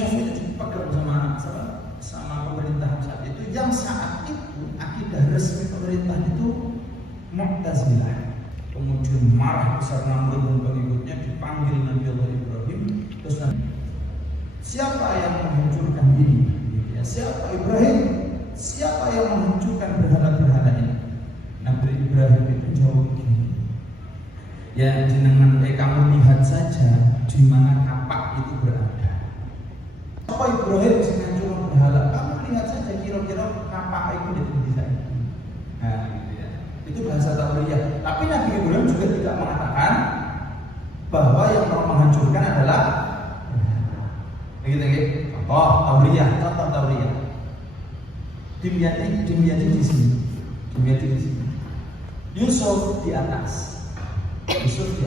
Syafi'i itu dipegang sama pemerintahan saat itu, yang saat itu akidah resmi pemerintah itu Mu'tazilah. Kemudian marah besar Namrud dan pengikutnya, dipanggil Nabi Allah Ibrahim. Terus siapa yang menghancurkan ini? Ya, siapa? Ibrahim. Siapa yang menghancurkan berhala-berhala ini? Nabi Ibrahim itu jawab begini, ya jenengan kamu lihat saja di mana kapak itu berada. Apa Ibrahim bisa menghancurkan berhala? Kamu lihat saja kira-kira kapak itu di sana. Nah, gitu ya. Itu bahasa Tauriyah. Tapi Nabi Ibrahim juga tidak mengatakan bahwa yang mau menghancurkan adalah begitu. Contoh Tauriyah. Dimyati di sini. Yusuf di atas. Yusuf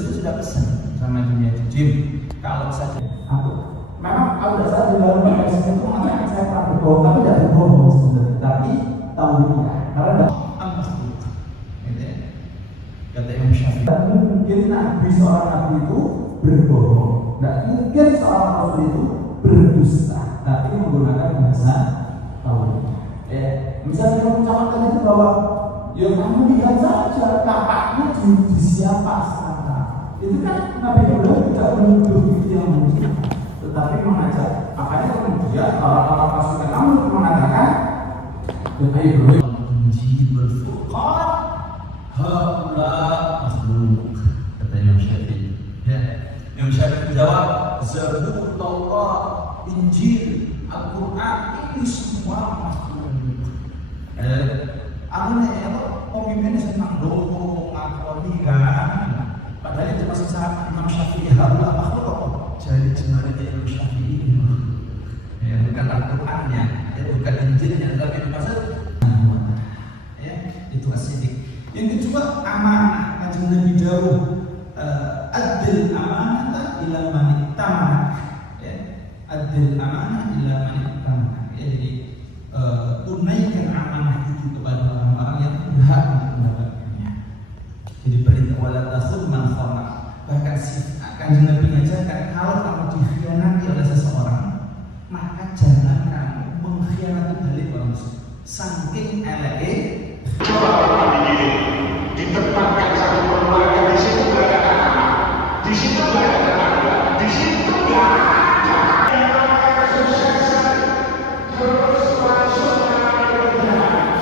itu sudah pesan sama Dimyati, Jim, kalau saja memang kalau tidak salah di dalam bahasa itu mengatakan saya pernah berbohong, tapi tidak berbohong sebenarnya, tapi Tauriyah karena tidak makhluk. Kata Imam Syafi'i, tidak mungkin seorang nabi itu berbohong, tidak mungkin seorang rasul itu berdusta, tapi menggunakan bahasa Tauriyah. Misalnya kamu ucapkan itu bahwa ya kamu lihat saja kapaknya di siapa sekarang. Itu kan Nabi Ibrahim tidak menuduh itu yang mungkin, tetapi mengajak. Makanya kemudian orang-orang pasukan Namrud mengatakan Nabi Ibrahim menjadi berfurqan haula makhluk. Kata Imam Syafi'i. Ya, Imam Syafi'i menjawab, Zabur, Taurat, Injil, Al-Quran ini semua makhluk. Pemimpin senang dong ngakoni kan. Padahal itu masih sama Imam Syafi'i haula makhluk. Jadi sebenarnya Imam Syafi'i ini ya, bukan Al-Qur'annya, ya, bukan Injilnya, tapi maksud ya, itu asidik. Yang kedua amanah. Kanjeng Nabi dawuh adil amanata ila man ittaman. Ya, adil amanah ila man ittaman. Ya, jadi tunaikan amanah itu kepada orang-orang yang berhak untuk mendapatkannya. Jadi perintah wala takhun man khana. Bahkan Kanjeng Nabi mengajarkan kalau kamu dikhianati oleh seseorang, maka jangan kamu mengkhianati balik orang tersebut. Saking eleke ditempatkan satu keluarga di situ nggak ada anak, di situ nggak ada tetangga, di situ nggak ada kesuksesan terus masuk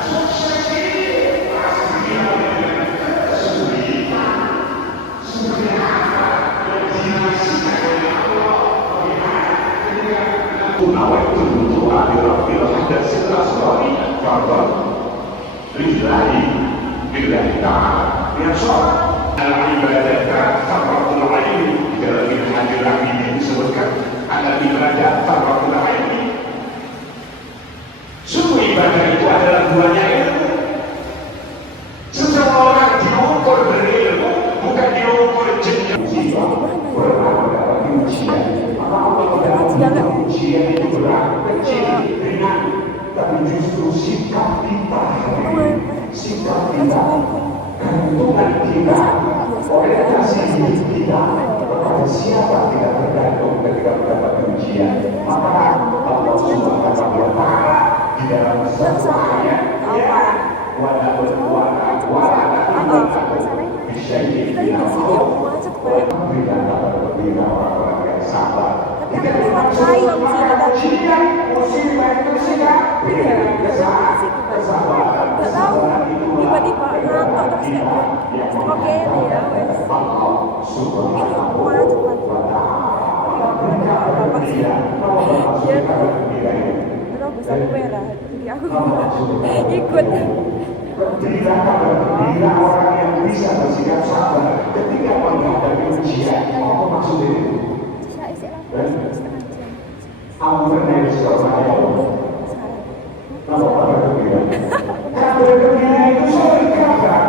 sukses ini pasti ada kesulitan, yang dihasilkan oleh Allah. Nawaitu untuk akhir-akhir ada silaturahmi kabar billahi ta'ala yang sholat dalam ibadah taraful aini. Dalam hadis ini disebutkan ada ibadah taraful aini. Semua ibadah itu adalah buahnya ilmu. Seseorang diukur berilmu, bukan diukur jenjang. Pernah mendapat ujian, maka Allah mendapat ujian itu berat, kecil, ringan, tapi justru sikap kita gantungan kita, orientasi hidup kita kepada siapa kita tergantung ketika mendapat ujian. Maka Allah Subhanahu wa Ta'ala di dalam sebuah ayat ya wala bisa ini orang-orang yang sabar. Kita ujian musibah itu sehingga kesabaran tiba-tiba ngantuk terus kayak oke ya wes ini kuat terus bisa merah jadi aku ikut. Bila orang yang bisa bersikap sabar ketika menghadapi ujian, apa maksudnya itu? Aku pernah sekolah kalau bergembira, kalau bergembira itu surga kan?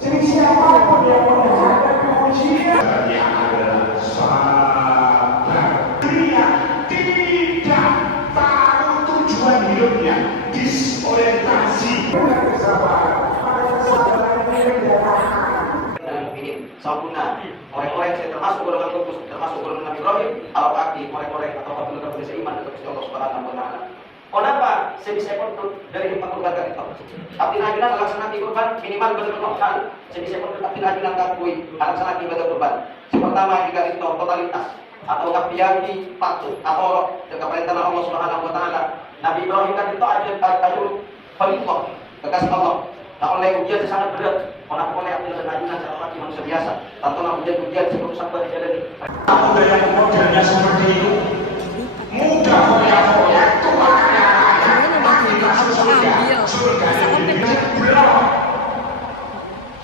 Jadi siapapun yang menghadapi ujian yang adalah sabar, dia tidak tahu tujuan hidupnya, disorientasi. Benar kesabaran, pada kesabaran ini sempurna. Oleh-oleh saya termasuk golongan kudus, termasuk golongan Nabi Ibrahim, al-Baqi, oleh-oleh atau betul-betul bisa iman dengan Gusti Allah Subhanahu wa taala. Kenapa saya bisa kontrol dari 40 bagian itu? Tapi najunan laksana kurban minimal betul-betul hal. Saya bisa kontrol tapi najunan takui laksana ibadah kurban. Yang pertama jika itu totalitas atau kapiyati patuh atau keperintah Allah Subhanahu wa taala. Nabi Ibrahim kan itu ajur pelipah kekasih Allah. Nah oleh ujian sangat berat. Oleh aktif dan najunan cara laki manusia biasa. Tanpa ujian seperti sampai dijalani. Aku yang modelnya seperti itu mudah foya-foya itu makanya mati masuk surga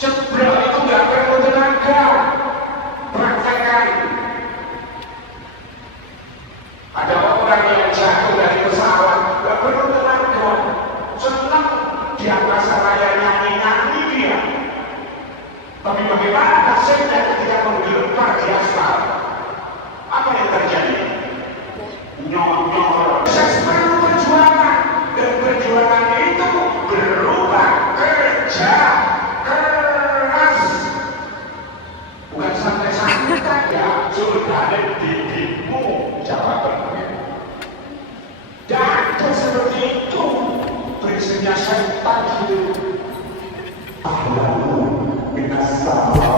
cebrok itu nggak perlu tenaga praktekkan. Ada orang yang jatuh dari pesawat nggak perlu tenaga, senang di atas raya nyanyi dia. Tapi bagaimana hasilnya ketika menggelempar di aspal? Apa yang terjadi? Nyok-nyok. Perlu perjuangan, dan perjuangan itu berupa kerja keras. Bukan santai-santai saja, sudah ada dirimu jawabannya. Dan seperti itu prinsipnya setan hidup. Lalu kita sama